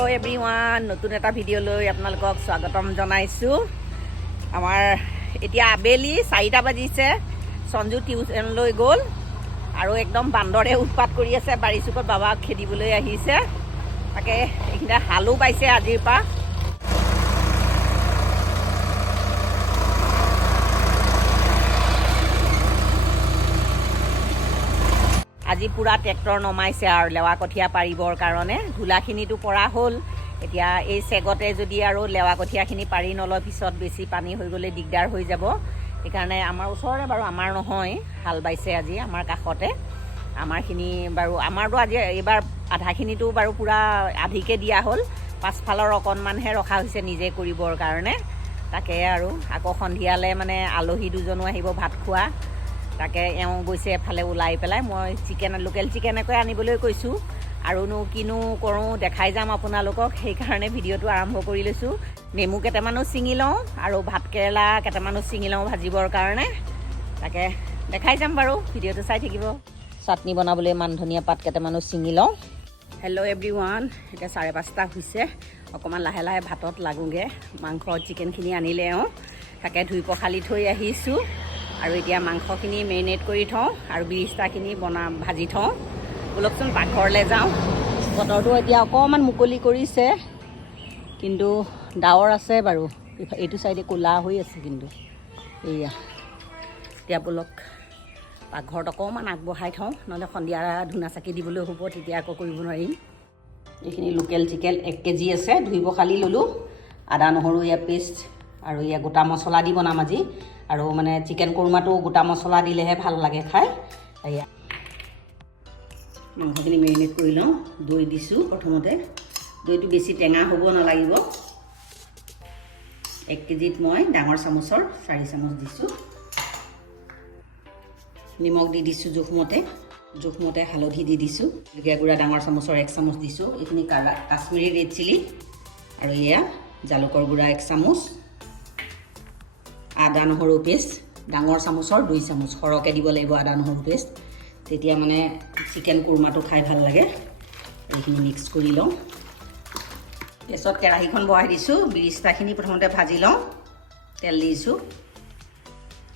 Hello every one নতুন এটা ভিডিঅ'লৈ আপোনালোকক স্বাগতম জনাইছোঁ। আমাৰ এতিয়া আবেলি চাৰিটা বাজিছে। সঞ্জু টিউশ্যনলৈ গ'ল আৰু একদম বান্দৰে উৎপাত কৰি আছে বাৰী চুকত বাবাক খেদিবলৈ আহিছে। তাকে এইখিনিতে হালো পাইছে আজিৰ পৰা। আজি পূৰা ট্ৰেক্টৰ নমাইছে আৰু লেৱা কঠীয়া পাৰিবৰ কাৰণে। ধূলাখিনিতো পৰা হ'ল। এতিয়া এই চেগতে যদি আৰু লেৱা কঠীয়াখিনি পাৰি নলয় পিছত বেছি পানী হৈ গ'লে দিগদাৰ হৈ যাব। সেইকাৰণে আমাৰ ওচৰৰে বাৰু আমাৰ নহয় হাল বাইছে আজি আমাৰ কাষতে। আমাৰখিনি বাৰু আমাৰতো আজি এইবাৰ আধাখিনিতো বাৰু পূৰা আধিকে দিয়া হ'ল। পাছফালৰ অকণমানহে ৰখা হৈছে নিজে কৰিবৰ কাৰণে। তাকে আৰু আকৌ সন্ধিয়ালৈ মানে আলহী দুজনো আহিব ভাত খোৱা। তাকে এওঁ গৈছে এফালে ওলাই পেলাই। মই চিকেন লোকেল চিকেনকে আনিবলৈ কৈছোঁ। আৰুনো কিনো কৰোঁ দেখাই যাম আপোনালোকক। সেইকাৰণে ভিডিঅ'টো আৰম্ভ কৰি লৈছোঁ। নেমু কেইটামানো ছিঙি লওঁ আৰু ভাত কেৰেলা কেইটামানো ছিঙি লওঁ ভাজিবৰ কাৰণে। তাকে দেখাই যাম বাৰু ভিডিঅ'টো চাই থাকিব। চাটনি বনাবলৈ মান ধনিয়া পাত কেইটামানো ছিঙি লওঁ। হেল্ল' এভৰি ওৱান এতিয়া চাৰে পাঁচটা হৈছে। অকণমান লাহে লাহে ভাতত লাগোগৈ। মাংস চিকেনখিনি আনিলে এওঁ। তাকে ধুই পখালি থৈ আহিছোঁ। আৰু এতিয়া মাংসখিনি মেৰিনেট কৰি থওঁ আৰু বিৰিষ্টাখিনি বনা ভাজি থওঁ। ব'লকচোন পাকঘৰলৈ যাওঁ। বতৰটো এতিয়া অকণমান মুকলি কৰিছে কিন্তু ডাৱৰ আছে বাৰু। এইটো চাইডে ক'লা হৈ আছে কিন্তু। এয়া এতিয়া ব'লক পাকঘৰত অকণমান আগবঢ়াই থওঁ নহ'লে সন্ধিয়া ধূনা চাকি দিবলৈ হ'ব তেতিয়া আকৌ কৰিব নোৱাৰিম। এইখিনি লোকেল চিকেন এক কেজি আছে ধুই পখালি ল'লোঁ। আদা নহৰু ইয়াৰ পেষ্ট আৰু এয়া গোটা মছলা দি বনাম আজি। আৰু মানে চিকেন কোৰমাটো গোটা মছলা দিলেহে ভাল লাগে খাই। এয়া। মাংসখিনি মেৰিনেট কৰি লওঁ দৈ দিছোঁ প্ৰথমতে। দৈটো বেছি টেঙা হ'ব নালাগিব। এক কেজিত মই ডাঙৰ চামুচৰ চাৰি চামুচ দিছোঁ। নিমখ দি দিছোঁ জোখমতে। জোখমতে হালধি দি দিছোঁ। জলকীয়া গুড়া ডাঙৰ চামুচৰ এক চামুচ দিছোঁ। এইখিনি কাশ্মীৰী ৰেড চিলি। আৰু এয়া জালুকৰ গুড়া এক চামুচ। আদা নহৰু পেষ্ট ডাঙৰ চামুচৰ দুই চামুচ সৰহকৈ দিব লাগিব আদা নহৰু পেষ্ট তেতিয়া মানে চিকেন কোৰমাটো খাই ভাল লাগে। এইখিনি মিক্স কৰি লওঁ। গেছত কেৰাহীখন বহাই দিছোঁ। বিৰিষ্টাখিনি প্ৰথমতে ভাজি লওঁ। তেল দিছোঁ।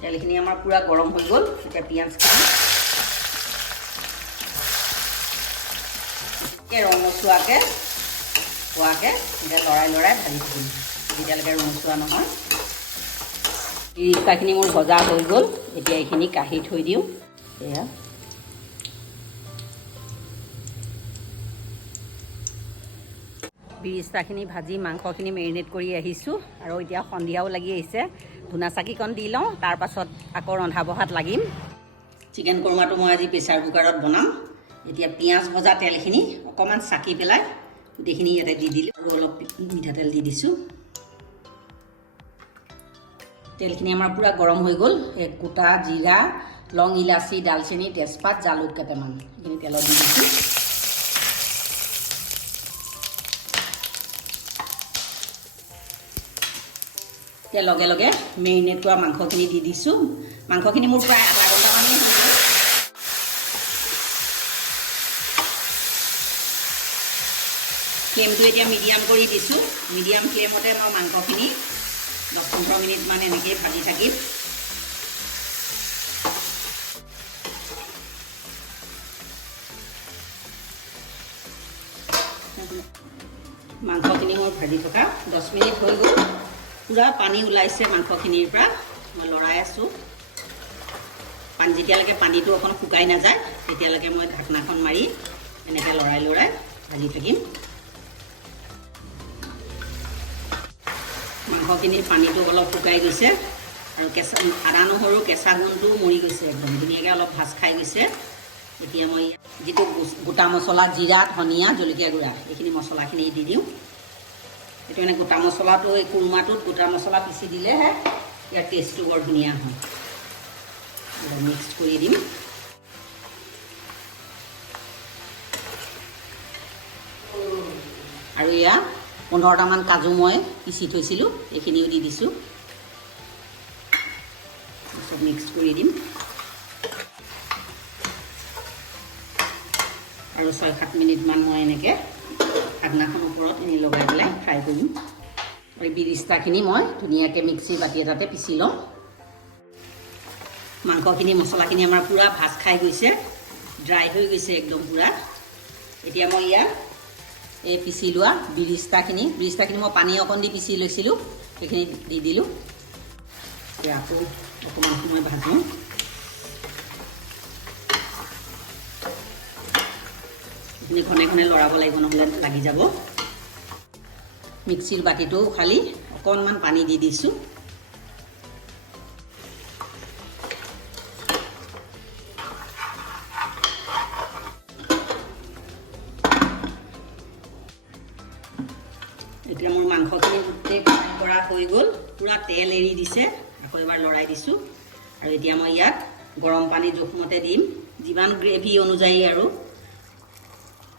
তেলখিনি আমাৰ পূৰা গৰম হৈ গ'ল। এতিয়া পিঁয়াজখিনি। একে ৰঙচুৱাকৈ হোৱাকৈ এতিয়া লৰাই লৰাই ভাজি থাকিম। যেতিয়ালৈকে ৰঙচুৱা নহয়। বিৰিষ্টাখিনি মোৰ ভজা হৈ গ'ল। এতিয়া এইখিনি কাঢ়ি থৈ দিওঁ। এয়া। বিৰিষ্টাখিনি ভাজি মাংসখিনি মেৰিনেট কৰি আহিছোঁ। আৰু এতিয়া সন্ধিয়াও লাগি আহিছে। ধূনা চাকিকণ দি লওঁ। তাৰপাছত আকৌ ৰন্ধা বঢ়াত লাগিম। চিকেন কোৰমাটো মই আজি প্ৰেছাৰ কুকাৰত বনাম। এতিয়া পিঁয়াজ ভজা তেলখিনি অকণমান চাকি পেলাই গোটেইখিনি ইয়াতে দি দিলোঁ। আৰু অলপ মিঠাতেল দি দিছোঁ। তেলখিনি আমাৰ পূৰা গৰম হৈ গ'ল। সেই গোটা, জিৰা, লং ইলাচি, ডালচেনি, তেজপাত, জালুক কেইটামান সেইখিনি তেলত দি দিছোঁ। এতিয়া লগে লগে মেৰিনেট কৰা মাংসখিনি দি দিছোঁ। মাংসখিনি মোৰ প্ৰায় আধা ঘণ্টামানেই হৈ গ'ল। ফ্লেমটো এতিয়া মিডিয়াম কৰি দিছোঁ। মিডিয়াম ফ্লেমতে মই মাংসখিনি দহ পোন্ধৰ মিনিটমান এনেকৈয়ে ভাজি থাকিম মাংসখিনি মই ভাজি থকা দহ মিনিট হৈ গ'ল। পূৰা পানী ওলাইছে মাংসখিনিৰ পৰা। মই লৰাই আছোঁ। পানী যেতিয়ালৈকে পানীটো অকণ শুকাই নাযায়, তেতিয়ালৈকে মই ঢাকনাখন মাৰি এনেকৈ লৰাই লৰাই ভাজি থাকিম। মাংসখিনিৰ পানীটো অলপ শুকাই গৈছে। আৰু কেঁচা, আদা নহৰু, কেঁচা গুণটোও মৰি গৈছে একদম। ধুনীয়াকৈ অলপ ভাজ খাই গৈছে। এতিয়া মই যিটো গোটা মছলা, জিৰা, ধনিয়া, জলকীয়া গুড়া, এইখিনি মছলাখিনি দি দিওঁ। এইটো মানে গোটা মছলাটো, এই কোৰমাটোত গোটা মছলা পিচি দিলেহে ইয়াৰ টেষ্টটো বৰ ধুনীয়া হয়। মিক্স কৰি দিম। আৰু এয়া পোন্ধৰটামান কাজু মই পিচি থৈছিলোঁ এইখিনিও দি দিছোঁ। তাৰপিছত মিক্স কৰি দিম। আৰু ছয় সাত মিনিটমান মই এনেকৈ ঢাকনাখনৰ ওপৰত এনে ধুম এই বিৰিষ্টাখিনি মই ধুনীয়াকৈ মিক্সিৰ বাতি এটাতে পিচি লওঁ। মাংসখিনি মছলাখিনি আমাৰ পূৰা ভাজ খাই গৈছে ড্ৰাই হৈ গৈছে একদম পূৰা। এতিয়া মই ইয়াত এই পিচি লোৱা, বিৰিষ্টাখিনি বিৰিষ্টাখিনি মই পানী অকণ দি পিচি লৈছিলোঁ, সেইখিনি দি দিলোঁ। এতিয়া আকৌ অকণমান সময় ভাজোঁ। এইখিনি ঘনে ঘনে লৰাব লাগিব, নহ'লে লাগি যাব। মিক্সিৰ বাতিটো খালি অকণমান পানী দি দিছোঁ। এতিয়া মোৰ মাংসখিনি গোটেই ফ্ৰাই কৰা হৈ গ'ল, পূৰা তেল এৰি দিছে, আকৌ এবাৰ লৰাই দিছোঁ। আৰু এতিয়া মই ইয়াত গৰম পানী জোখমতে দিম, যিমান গ্ৰেভি অনুযায়ী আৰু।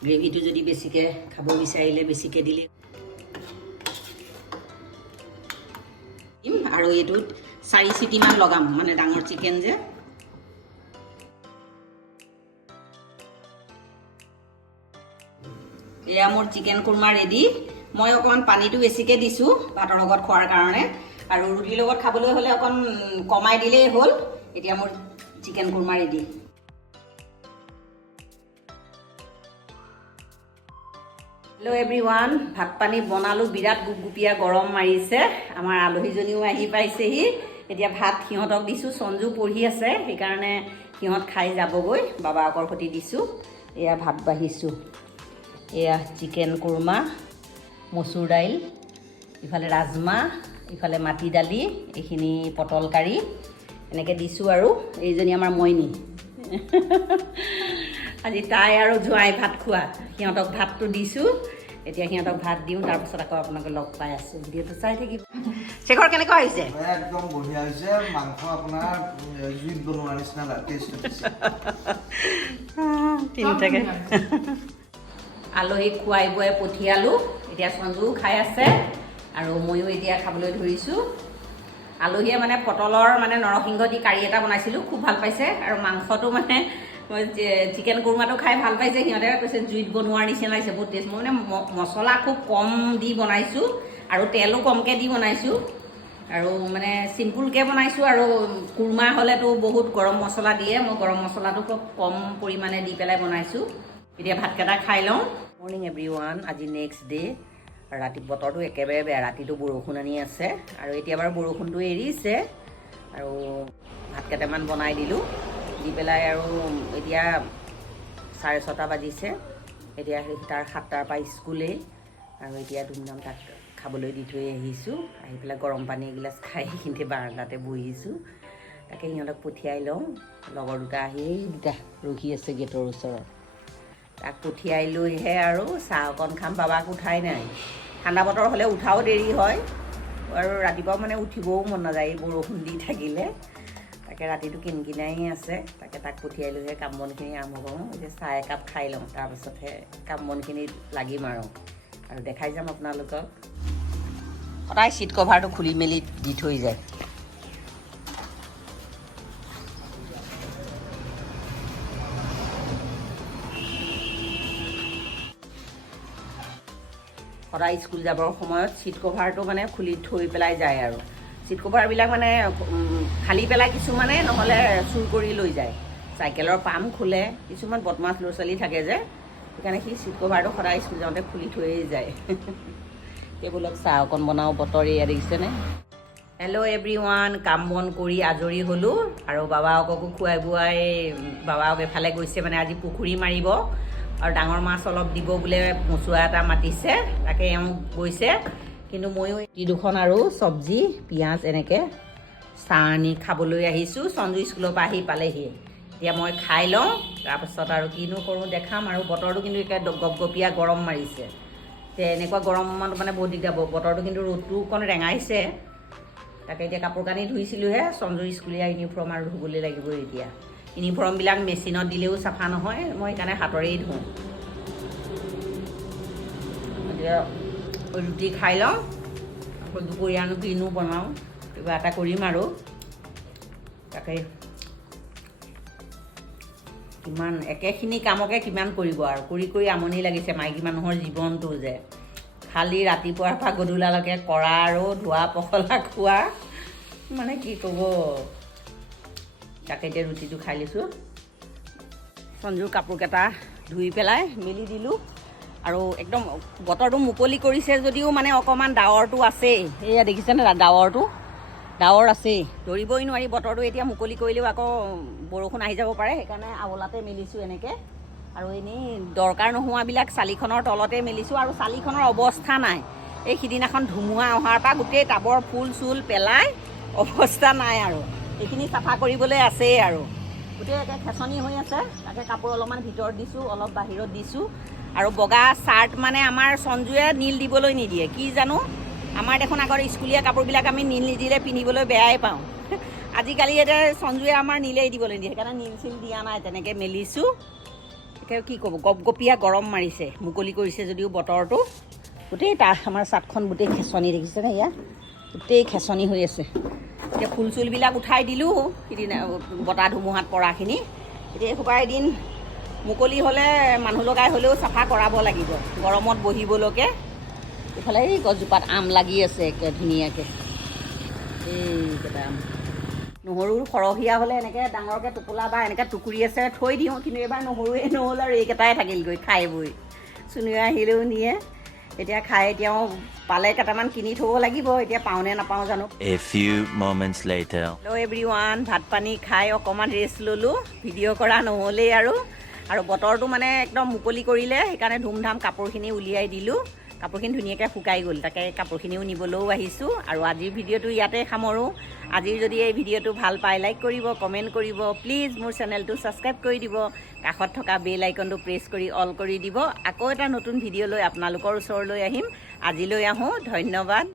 গ্ৰেভিটো যদি বেছিকৈ খাব বিচাৰিলে, বেছিকৈ দিলে। দিম, আৰু এইটোত চাৰি চিটিমান লগাম মানে ডাঙৰ চিকেন যে। এয়া মোৰ চিকেন কুৰমা ৰেডি। মই অকণমান পানীটো বেছিকৈ দিছোঁ ভাতৰ লগত খোৱাৰ কাৰণে। আৰু ৰুটিৰ লগত খাবলৈ হ'লে অকণ কমাই দিলেই হ'ল। এতিয়া মোৰ chicken korma ready hello' every one ভাত পানী বনালোঁ বিৰাট গুপগুপীয়া গৰম মাৰিছে। আমাৰ আলহীজনীও আহি পাইছেহি। এতিয়া ভাত সিহঁতক দিছোঁ সঞ্জু পঢ়ি আছে সেইকাৰণে সিহঁত খাই যাবগৈ বাবাকৰ সৈতে দিছোঁ। এয়া ভাত বাঢ়িছোঁ। এয়া চিকেন কুৰমা। মচুৰ দাইল ইফালে ৰাজমাহ ইফালে মাটি দালি এইখিনি পটল কাৰী এনেকৈ দিছোঁ আৰু এইজনী আমাৰ মইনী। আজি তাই আৰু জোঁৱাই ভাত খোৱা। সিহঁতক ভাতটো দিছোঁ। এতিয়া সিহঁতক ভাত দিওঁ তাৰপিছত আকৌ আপোনালোকে লগ পাই আছোঁ। ভিডিঅ'টো চাই থাকিব। শেখৰ কেনেকুৱা হৈছে? একদম বঢ়িয়া হৈছে। মাংস আপোনাৰ জুইত বনোৱাৰ নিচিনা টেষ্ট হৈছে তিনিটাকে আলহীক খুৱাই বুৱাই পঠিয়ালোঁ। এতিয়া সঞ্জুও খাই আছে আৰু ময়ো এতিয়া খাবলৈ ধৰিছোঁ। আলহীয়ে মানে পটলৰ মানে নৰসিংহ দি কাৰী এটা বনাইছিলোঁ খুব ভাল পাইছে। আৰু মাংসটো মানে চিকেন কুৰমাটো খাই ভাল পাইছে। সিহঁতে কৈছে জুইত বনোৱাৰ নিচিনা লাগিছে বহুত টেষ্ট মই মানে মছলা খুব কম দি বনাইছোঁ আৰু তেলো কমকৈ দি বনাইছোঁ। আৰু মানে চিম্পুলকৈ বনাইছোঁ আৰু কুৰমা হ'লেতো বহুত গৰম মছলা দিয়ে। মই গৰম মছলাটো খুব কম পৰিমাণে দি পেলাই বনাইছোঁ। এতিয়া ভাতকেইটা খাই লওঁ। মৰ্ণিং এভৰি ওৱান আজি নেক্সট ডে' ৰাতি বতৰটো একেবাৰে বেয়া ৰাতিটো বৰষুণ আনি আছে। আৰু এতিয়া বাৰু বৰষুণটো এৰিছে। আৰু ভাত কেইটামান বনাই দিলোঁ। দি পেলাই আৰু এতিয়া চাৰে ছটা বাজিছে। এতিয়া সেই তাৰ সাতটাৰ পৰা স্কুলেই। আৰু এতিয়া ধুমধাম তাক খাবলৈ দি থৈ আহিছোঁ। আহি পেলাই গৰম পানী এগিলাচ খাই সেইখিনিতে বাৰাণ্ডাতে বহিছোঁ। তাকে সিহঁতক পঠিয়াই লওঁ। লগৰ দুটা আহি এই দুটা ৰখি আছে গেটৰ ওচৰত। তাক পঠিয়াই লৈহে আৰু চাহ অকণ খাম, বাবাক উঠাই নাই। ঠাণ্ডা বতৰ হ'লে উঠাও দেৰি হয়। আৰু ৰাতিপুৱা মানে উঠিবও মন নাযায় বৰষুণ দি থাকিলে। তাকে ৰাতিটো কিনকিনাই আছে, তাকে তাক পঠিয়াই লৈহে কাম বনখিনি আৰম্ভ কৰোঁ। এতিয়া চাহ একাপ খাই লওঁ তাৰপাছতহে কাম বনখিনিত লাগিম আৰু। আৰু দেখাই যাম আপোনালোকক। সদায় ছিট কভাৰটো খুলি মেলি দি থৈ যায়। সদায় স্কুল যাবৰ সময়ত ছিট কভাৰটো মানে খুলি থৈ পেলাই যায় আৰু। ছিট কভাৰবিলাক মানে ফালি পেলাই কিছুমানে নহ'লে চুৰ কৰি লৈ যায়। চাইকেলৰ পাম খোলে কিছুমান বদমাছ ল'ৰা ছোৱালী থাকে যে। সেইকাৰণে সি ছিট কভাৰটো সদায় স্কুল যাওঁতে খুলি থৈয়ে যায়। টেবুলত চাহ অকণ বনাওঁ বতৰ এয়া দেখিছেনে হেল্ল' এভৰি ওৱান কাম বন কৰি আজৰি হ'লোঁ। আৰু বাবাককো খুৱাই বুৱাই বাবাক এফালে গৈছে মানে আজি পুখুৰী মাৰিব। আৰু ডাঙৰ মাছ অলপ দিব বোলে মচুৱা এটা মাতিছে তাকে এওঁ গৈছে। কিন্তু ময়ো ৰুটি দুখন আৰু চব্জি পিঁয়াজ এনেকৈ চাহ আনি খাবলৈ আহিছোঁ। সঞ্জু স্কুলৰ পৰা আহি পালেহি। এতিয়া মই খাই লওঁ তাৰপাছত আৰু কিনো কৰোঁ দেখাম। আৰু বতৰটো কিন্তু একে গপগপীয়া গৰম মাৰিছে। এতিয়া এনেকুৱা গৰমত মানে বহুত দিগদাৰ বতৰটো কিন্তু ৰ'দটো অকণ ৰেঙাইছে। তাকে এতিয়া কাপোৰ কানি ধুইছিলোঁহে। সঞ্জুৰ স্কুলীয়া ইউনিফৰ্ম আৰু ধুবলৈ লাগিবই এতিয়া। ইউনিফৰ্মবিলাক মেচিনত দিলেও চাফা নহয় মই সেইকাৰণে হাতৰেই ধুওঁ। ৰুটি খাই লওঁ আকৌ দুপৰীয়ানো কিনো বনাওঁ কিবা এটা কৰিম আৰু। তাকে কিমান একেখিনি কামকে কিমান কৰিব আৰু? কৰি কৰি আমনি লাগিছে মাইকী মানুহৰ জীৱনটো যে। খালি ৰাতিপুৱাৰ পৰা গধূলালৈকে কৰা আৰু ধোৱা পখলা খোৱা মানে কি ক'ব? তাকে এতিয়া ৰুটিটো খাই লৈছোঁ। সঞ্জুৰ কাপোৰকেইটা ধুই পেলাই মেলি দিলোঁ। আৰু একদম বতৰটো মুকলি কৰিছে যদিও মানে অকণমান ডাৱৰটো আছেই। এয়া দেখিছেনে ডাৱৰটো? ডাৱৰ আছেই। ধৰিবই নোৱাৰি বতৰটো এতিয়া মুকলি কৰিলেও আকৌ বৰষুণ আহি যাব পাৰে। সেইকাৰণে আৱলাতে মেলিছোঁ এনেকৈ। আৰু এনেই দৰকাৰ নোহোৱাবিলাক চালিখনৰ তলতে মেলিছোঁ। আৰু চালিখনৰ অৱস্থা নাই। এই সিদিনাখন ধুমুহা অহাৰ পৰা গোটেই টাবৰ ফুল চুল পেলাই অৱস্থা নাই আৰু। এইখিনি চাফা কৰিবলৈ আছেই আৰু। গোটেই একে খেচনি হৈ আছে। তাকে কাপোৰ অলপমান ভিতৰত দিছোঁ অলপ বাহিৰত দিছোঁ। আৰু বগা চাৰ্ট মানে আমাৰ সঞ্জুৱে নীল দিবলৈ নিদিয়ে। কি জানো? আমাৰ দেখোন আগৰ স্কুলীয়া কাপোৰবিলাক আমি নীল নিদিলে পিন্ধিবলৈ বেয়াই পাওঁ। আজিকালি এতিয়া সঞ্জুৱে আমাৰ নীলেই দিবলৈ নিদিয়ে। সেইকাৰণে নীল চিল দিয়া নাই তেনেকৈ মেলিছোঁ। এতিয়া কি ক'ব? গপগপীয়া গৰম মাৰিছে মুকলি কৰিছে যদিও বতৰটো। গোটেই তাৰ আমাৰ চাটখন গোটেই খেচনি দেখিছেনে ইয়াত গোটেই খেচনি হৈ আছে। এতিয়া ফুল চুলবিলাক উঠাই দিলোঁ সিদিনা বতাহ ধুমুহাত পৰাখিনি। এতিয়া এইসোপা এদিন মুকলি হ'লে মানুহ লগাই হ'লেও চাফা কৰাব লাগিব। গৰমত বহিবলৈকে। এইফালে এই গছজোপাত আম লাগি আছে একে ধুনীয়াকৈ। এইকেইটা আম। নহৰু সৰহীয়া হ'লে এনেকৈ ডাঙৰকৈ টোপোলা বা এনেকৈ টুকুৰি আছে থৈ দিওঁ কিন্তু এইবাৰ নহৰুৱে নহ'ল আৰু এইকেইটাই থাকিলগৈ খাই বৈ। চুনুৱে আহিলেও নিয়ে। এতিয়া খাই এতিয়াও পালে কেইটামান কিনি থ'ব লাগিব এতিয়া পাওঁনে নাপাওঁ জানো. হেল্ল' এভৰি ওৱান ভাত পানী খাই অকণমান ৰেষ্ট ল'লোঁ ভিডিঅ' কৰা নহ'লেই আৰু। আৰু বতৰটো মানে একদম মুকলি কৰিলে সেইকাৰণে ধুমধাম কাপোৰখিনি উলিয়াই দিলোঁ। কাপোৰখিনি ধুনীয়াকৈ শুকাই গ'ল, তাকে কাপোৰখিনিও নিবলৈও আহিছোঁ আৰু আজিৰ ভিডিঅ'টো ইয়াতে সামৰোঁ। আজিৰ যদি এই ভিডিঅ'টো ভালো পায় লাইক কৰিব কমেণ্ট কৰিব প্লিজ মোৰ চেনেলটো ছাবস্ক্ৰাইব কৰি দিব। কাষত থকা বেল আইকনটো প্ৰেছ কৰি অল কৰি দিব। আকৌ এটা নতুন ভিডিঅ' লৈ আপোনালোকৰ ওচৰলৈ আহিম। আজিলৈ আহোঁ, ধন্যবাদ।